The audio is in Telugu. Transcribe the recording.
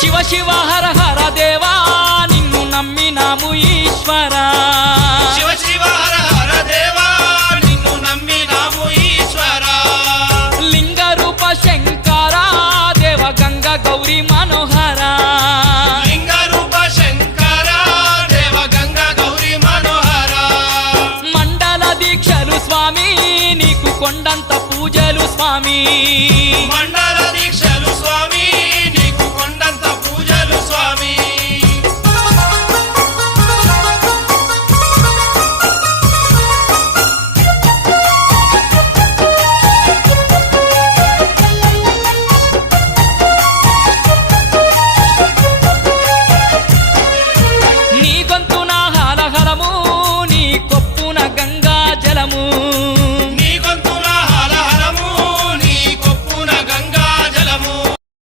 శివ శివ హర హర దేవా నిన్ను నమ్మినాము ఈశ్వరా శివ శివ హర హర దేవా నిన్ను నమ్మినాము ఈశ్వరా లింగ రూప శంకరా దేవ గంగ గౌరీ